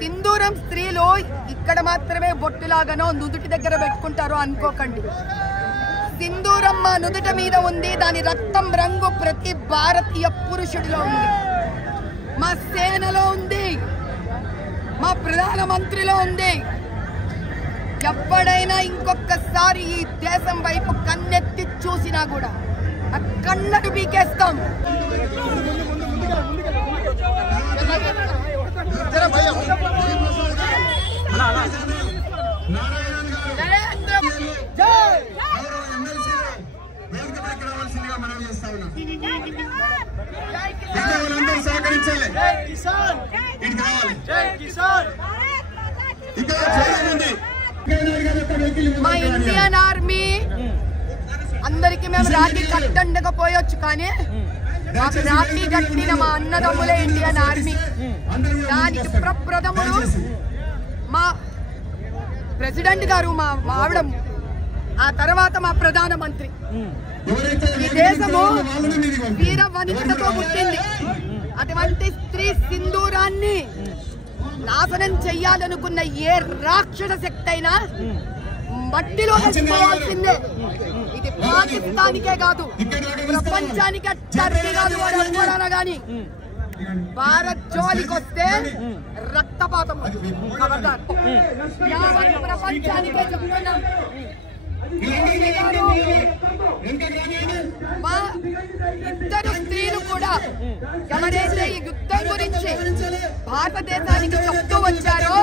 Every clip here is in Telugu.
సింధూరం స్త్రీలు ఇక్కడ మాత్రమే బొట్టులాగానో నుదుటి దగ్గర పెట్టుకుంటారో అనుకోకండి. సింధూరం మా నుదుట మీద ఉంది. దాని రక్తం రంగు ప్రతి భారతీయ పురుషుడిలో ఉంది, మా సేనలో ఉంది, మా ప్రధానమంత్రిలో ఉంది. ఎప్పుడైనా ఇంకొకసారి ఈ దేశం వైపు కన్నెత్తి చూసినా కూడా ఆ కన్నడు పీకేస్తాం. మా ఇండియన్ ఆర్మీ అందరికి మేము రాఖీ కట్టండకపోయొచ్చు, కానీ మాకు రాఖీ కట్టిన మా అన్నదమ్ములే ఇండియన్ ఆర్మీ. దానికి ప్రప్రథముడు మా ప్రెసిడెంట్ గారు, మా ఆవిడ, ఆ తర్వాత మా ప్రధానమంత్రి. ఈ దేశము వీర వనితలతో పుట్టింది. అటువంటి స్త్రీ సింధూరాన్ని నాశనం చెయ్యాలనుకున్న ఏ రాక్షస శక్తి అయినా మట్టిలో వేసుకోవాల్సిందే. ఇది పాకిస్తానికే కాదు, ప్రపంచానికే టర్కీ కాదు వాడు గాని భారత్ జోలికి వస్తే రక్తపాతం. యావత్ ప్రపంచానికే చెప్తున్నాం. మా ఇద్దరు స్త్రీలు కూడా ఎవరైతే ఈ యుద్ధం గురించి భారతదేశానికి చెప్తూ వచ్చారో,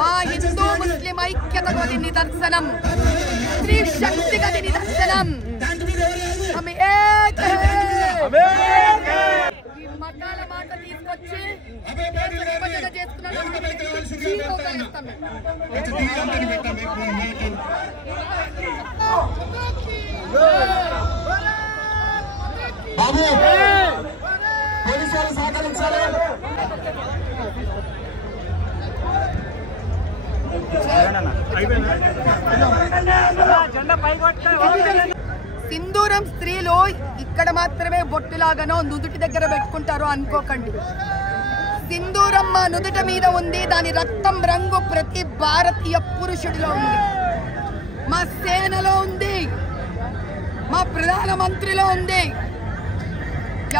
మా హిందూ ముస్లిం ఐక్యతకు అది నిదర్శనం, స్త్రీ శక్తికి అది నిదర్శనం. ఈ మతాల మాట తీసుకొచ్చి విభజన చేసుకున్నాం. బాబు పోలీసు వాళ్ళు సహకరించాలి. సింధూరం స్త్రీలు ఇక్కడ మాత్రమే బొట్టులాగానో నుదుటి దగ్గర పెట్టుకుంటారో అనుకోకండి. సింధూరం మా నుదుట మీద ఉంది. దాని రక్తం రంగు ప్రతి భారతీయ పురుషుడిలో ఉంది, మా సేనలో ఉంది, మా ప్రధానమంత్రిలో ఉంది.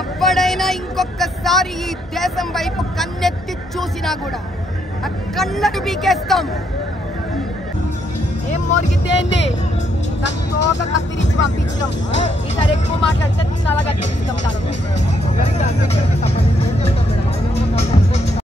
ఎప్పుడైనా ఇంకొకసారి ఈ దేశం వైపు కన్నెత్తి చూసినా కూడా ఆ కన్నడు పీకేస్తాం. ఏం మొరిగితేంది తోక కత్తిరించి పంపించడం. ఈసారి ఎక్కువ మాట్లాడితే తల కత్తిరిస్తాం.